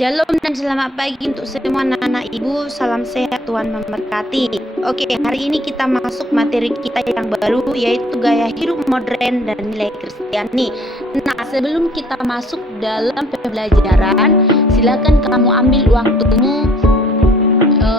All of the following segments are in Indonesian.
Shalom dan selamat pagi untuk semua anak-anak ibu. Salam sehat, Tuhan memberkati. Oke, hari ini kita masuk materi kita yang baru, yaitu gaya hidup modern dan nilai Kristiani. Nah, sebelum kita masuk dalam pembelajaran, silakan kamu ambil waktumu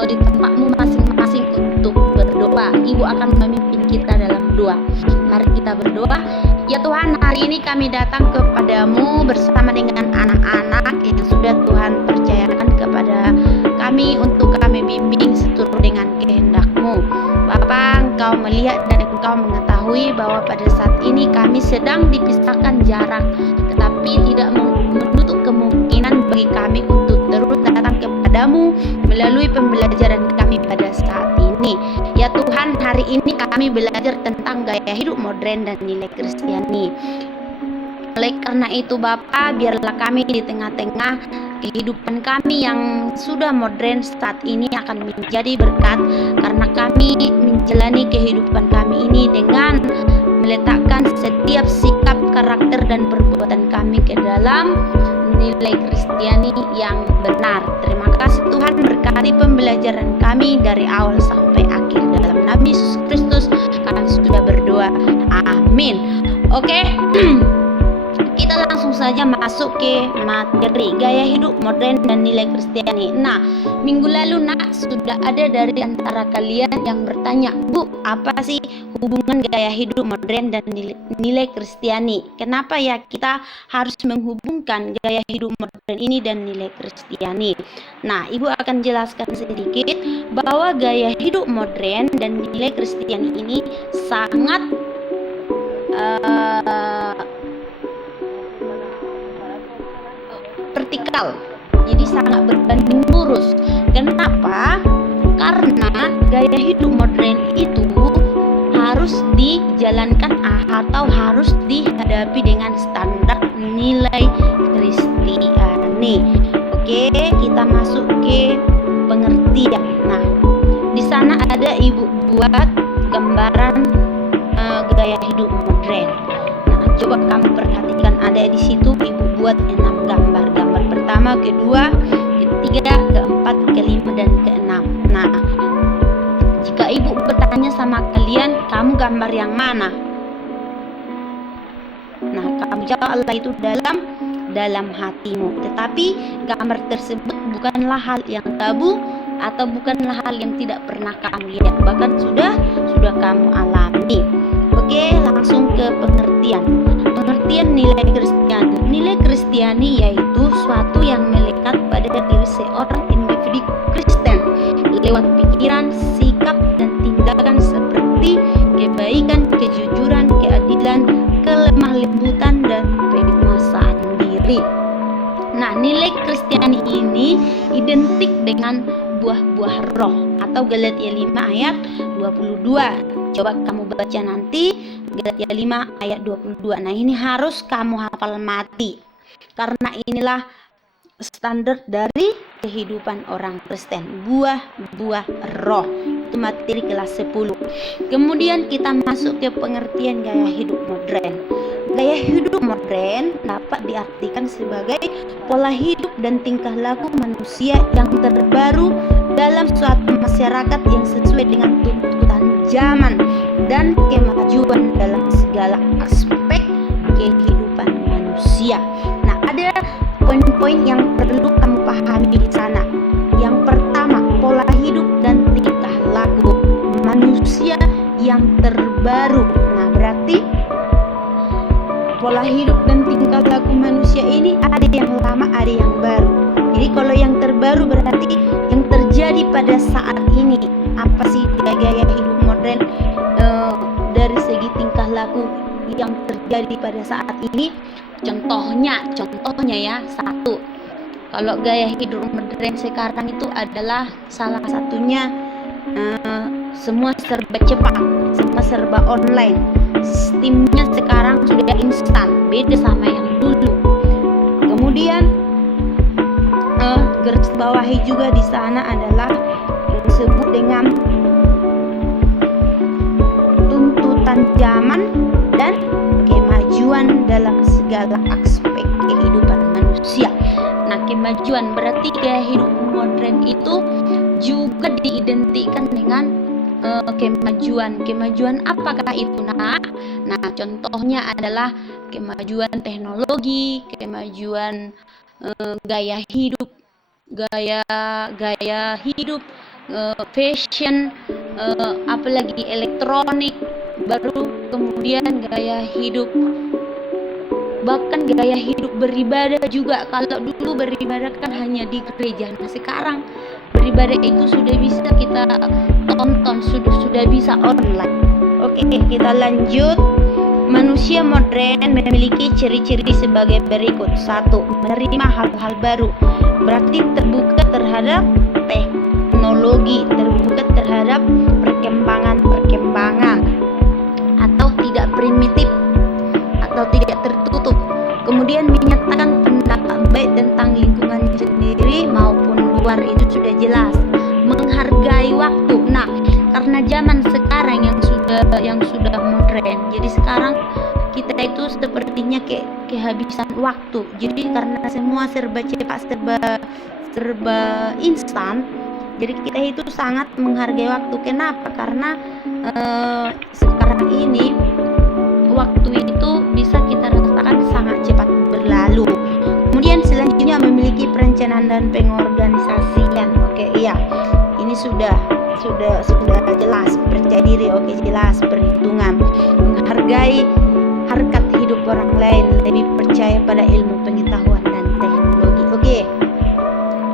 di tempatmu masing-masing untuk berdoa. Ibu akan memimpin kita dalam doa. Mari kita berdoa. Ya Tuhan, hari ini kami datang kepadamu bersama dengan anak-anak yang sudah Tuhan percayakan kepada kami untuk kami bimbing seturut dengan kehendak-Mu. Bapa, Engkau melihat dan Engkau mengetahui bahwa pada saat ini kami sedang dipisahkan jarak, tetapi tidak menutup kemungkinan bagi kami untuk terus datang kepadamu melalui pembelajaran kami pada saat ini. Ya Tuhan, hari ini kami belajar tentang gaya hidup modern dan nilai Kristiani. Oleh karena itu Bapa, biarlah kami di tengah-tengah kehidupan kami yang sudah modern saat ini akan menjadi berkat, karena kami menjalani kehidupan kami ini dengan meletakkan setiap sikap, karakter, dan perbuatan kami ke dalam nilai Kristiani yang benar. Terima kasih Tuhan, berkati pembelajaran kami dari awal sampai akhir. Dalam nama Yesus Kristus kami sudah berdoa. Amin. Oke. Kita langsung saja masuk ke materi gaya hidup modern dan nilai Kristiani. Nah, minggu lalu sudah ada dari antara kalian yang bertanya, Bu, apa sih hubungan gaya hidup modern dan nilai Kristiani? Kenapa ya kita harus menghubungkan gaya hidup modern ini dan nilai Kristiani? Nah, Ibu akan jelaskan sedikit bahwa gaya hidup modern dan nilai Kristiani ini sangat vertikal, jadi sangat berbanding lurus. Kenapa? Karena gaya hidup modern itu harus dijalankan atau harus dihadapi dengan standar nilai Kristiani. Oke, kita masuk ke pengertian. Nah, di sana ada Ibu buat gambaran gaya hidup modern. Nah, coba kamu perhatikan, ada di situ Ibu buat 6 gambar. Gambar pertama, kedua, ketiga, keempat, kelima, dan keenam. Nah, jika Ibu bertanya sama kalian, kamu gambar yang mana? Nah, kamu jawablah itu dalam hatimu. Tetapi gambar tersebut bukanlah hal yang tabu atau bukanlah hal yang tidak pernah kamu lihat, bahkan sudah kamu alami. Oke, langsung ke pengertian. Pengertian nilai Kristiani. Nilai Kristiani yaitu suatu yang melekat pada diri seorang individu Kristen lewat pikiran, sikap, dan tindakan seperti kebaikan, kejujuran, keadilan, kelemah lembutan, dan penguasaan diri. Nah, nilai Kristiani ini identik dengan buah-buah roh atau Galatia 5 ayat 22. Coba kamu baca nanti Galatia 5 ayat 22. Nah, ini harus kamu hafal mati, karena inilah standar dari kehidupan orang Kristen. Buah-buah roh. Itu materi kelas 10. Kemudian kita masuk ke pengertian gaya hidup modern. Gaya hidup modern dapat diartikan sebagai pola hidup dan tingkah laku manusia yang terbaru dalam suatu masyarakat yang sesuai dengan tuntutan zaman dan kemajuan dalam segala aspek kehidupan manusia. Nah, ada poin-poin yang perlu kamu pahami di sana. Yang pertama, pola hidup dan tingkah laku manusia yang terbaru. Nah, berarti pola hidup dan tingkah laku manusia ini ada yang lama, ada yang baru. Jadi kalau yang terbaru berarti yang terjadi pada saat ini. Apa sih gaya hidup modern dari segi tingkah laku yang terjadi pada saat ini? Contohnya ya, satu, kalau gaya hidup modern sekarang itu adalah salah satunya semua serba cepat, semua serba online. Sistemnya sekarang sudah instan, beda sama yang dulu. Kemudian garis bawahi juga di sana adalah yang disebut dengan tuntutan zaman dan kemajuan dalam segala aspek kehidupan manusia. Nah, kemajuan berarti gaya hidup modern itu juga diidentikan dengan kemajuan. Kemajuan apakah itu, Nak? Nah, contohnya adalah kemajuan teknologi, kemajuan gaya hidup, gaya hidup, fashion, apalagi elektronik, baru kemudian gaya hidup, bahkan gaya hidup beribadah juga. Kalau dulu beribadah kan hanya di gereja, nah sekarang beribadah itu sudah bisa kita tonton, sudah bisa online. Oke, kita lanjut. Manusia modern memiliki ciri-ciri sebagai berikut. 1. Menerima hal-hal baru, berarti terbuka terhadap teknologi, terbuka terhadap perkembangan atau tidak primitif atau tidak tertutup. Kemudian menyatakan pendapat baik tentang lingkungan sendiri maupun luar, itu sudah jelas. Menghargai waktu. Nah, karena zaman sekarang yang sudah modern, jadi sekarang kita itu sepertinya kayak kehabisan waktu. Jadi karena semua serba cepat, serba instan, jadi kita itu sangat menghargai waktu. Kenapa? Karena sekarang ini waktu itu bisa kita rasakan sangat cepat berlalu. Kemudian selanjutnya memiliki perencanaan dan pengorganisasian. Oke, iya, ini sudah jelas. Percaya diri, oke, jelas. Perhitungan, menghargai harkat hidup orang lain, lebih percaya pada ilmu pengetahuan dan teknologi. Oke.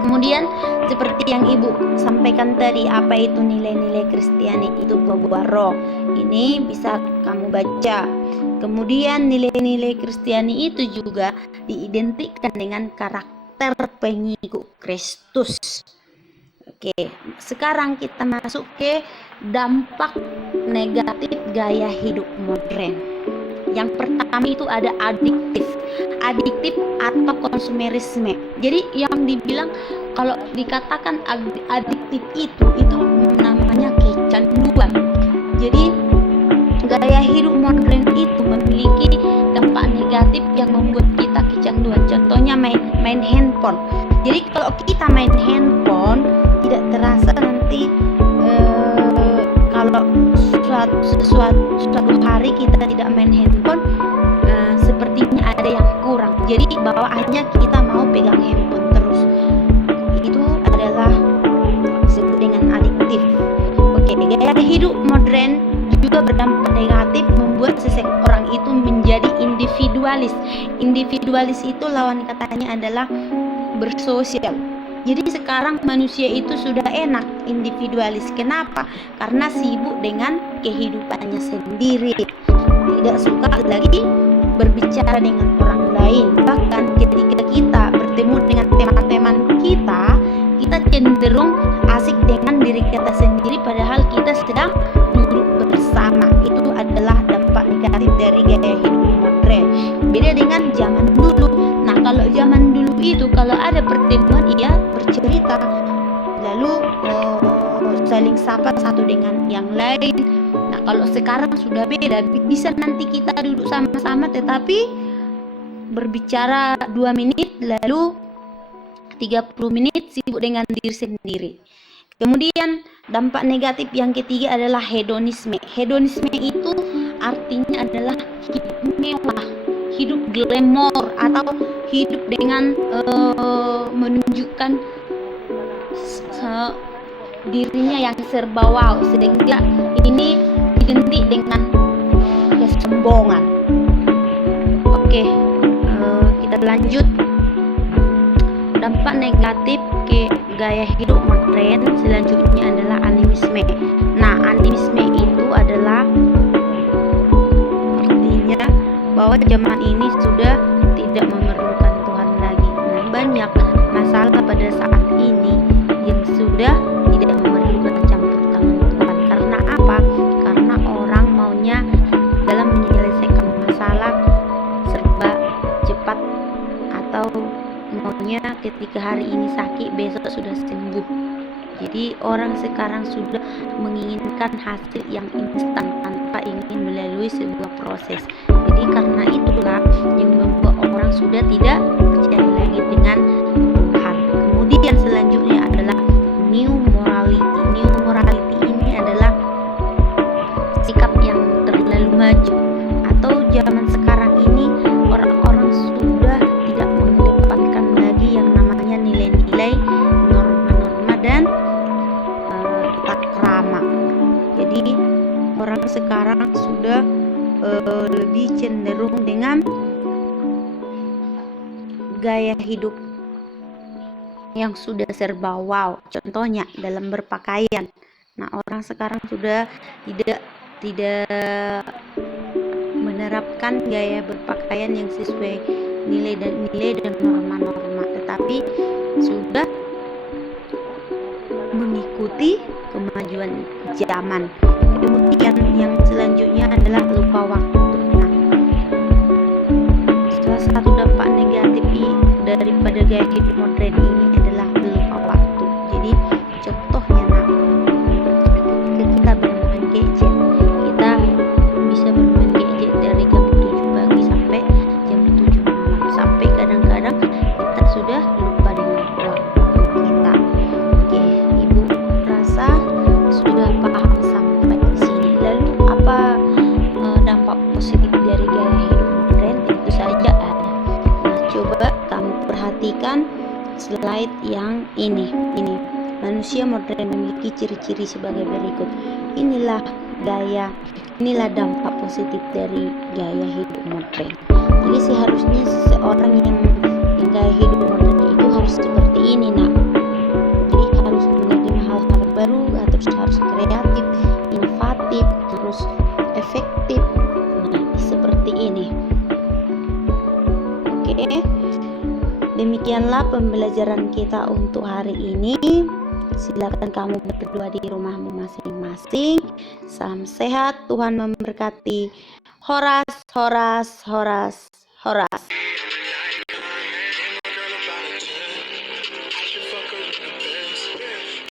Kemudian seperti yang Ibu sampaikan tadi, apa itu nilai-nilai Kristiani? Itu buah-buah roh. Ini bisa kamu baca. Kemudian nilai-nilai Kristiani itu juga diidentikan dengan karakter pengikut Kristus. Oke, sekarang kita masuk ke dampak negatif gaya hidup modern. Yang pertama itu ada adiktif atau konsumerisme. Jadi yang dibilang, kalau dikatakan adiktif itu namanya kecanduan. Jadi gaya hidup modern itu memiliki dampak negatif yang membuat kita kecanduan. Contohnya main handphone. Jadi kalau kita main handphone, tidak terasa nanti kalau suatu hari kita tidak main handphone, sepertinya ada yang kurang. Jadi bawaannya kita mau pegang handphone terus. Itu adalah disebut dengan adiktif. Oke, gaya hidup modern juga berdampak negatif, membuat seseorang itu menjadi individualis. Individualis itu lawan katanya adalah bersosial. Jadi sekarang manusia itu sudah enak individualis. Kenapa? Karena sibuk dengan kehidupannya sendiri, tidak suka lagi berbicara dengan orang lain. Bahkan ketika kita bertemu dengan teman-teman kita cenderung asik dengan diri kita sendiri, padahal kita sedang duduk bersama. Itu adalah dampak negatif dari gaya hidup modern. Beda dengan zaman dulu. Nah, kalau zaman dulu itu kalau ada pertemuan, ia bercerita, lalu saling sapa satu dengan yang lain. Nah, kalau sekarang sudah beda. Bisa nanti kita duduk sama-sama tetapi berbicara 2 menit, lalu 30 menit sibuk dengan diri sendiri. Kemudian dampak negatif yang ketiga adalah hedonisme. Hedonisme itu artinya adalah hidup mewah, hidup glamor, atau hidup dengan menunjukkan dirinya yang serba wow, sehingga ini identik dengan kesombongan. Oke, kita lanjut. Dampak negatif ke gaya hidup modern selanjutnya adalah animisme. Nah, animisme itu adalah artinya bahwa zaman ini sudah tidak memerlukan Tuhan lagi. Nah, banyak masalah pada saat ini yang sudah tidak memerlukan campur tangan Tuhan. Karena apa? Karena orang maunya dalam menyelesaikan masalah serba cepat, atau maunya ketika hari ini sakit besok sudah sembuh. Jadi orang sekarang sudah menginginkan hasil yang instan tanpa ingin melalui sebuah proses. Jadi karena itulah yang membuat orang sudah tidak percaya lagi dengan Kemudian selanjutnya adalah new morality. New morality ini adalah sikap yang terlalu maju, atau zaman sekarang ini orang-orang sudah tidak mengedepankan lagi yang namanya nilai-nilai, norma-norma, dan takrama. Jadi orang sekarang sudah lebih cenderung dengan gaya hidup yang sudah serba wow. Contohnya dalam berpakaian. Nah, orang sekarang sudah tidak menerapkan gaya berpakaian yang sesuai nilai dan norma-norma, tetapi sudah mengikuti kemajuan zaman. Kemudian yang selanjutnya adalah lupa waktu. Nah, salah satu dampak negatif daripada gaya hidup modern ini adalah lupa waktu. Jadi contohnya, ketika kita bermain gadget, kita bisa bermain gadget dari jam 7 pagi sampai jam 7 malam, sampai kadang-kadang kita sudah lupa dengan waktu kita. Oke, Ibu rasa sudah paham sampai di sini. Lalu apa dampak positif dari gaya hidup modern? Tentu saja ada. Nah, coba kamu perhatikan slide yang ini. Manusia modern memiliki ciri-ciri sebagai berikut. Inilah dampak positif dari gaya hidup modern. Jadi seharusnya seseorang yang gaya hidup modern itu harus seperti ini, Nak. Jadi harus menerima hal-hal baru, harus kreatif, inovatif, harus efektif. Nah, seperti ini. Oke. Demikianlah pembelajaran kita untuk hari ini. Silakan kamu berdua di rumahmu masing-masing. Salam sehat, Tuhan memberkati. Horas, horas, horas, horas.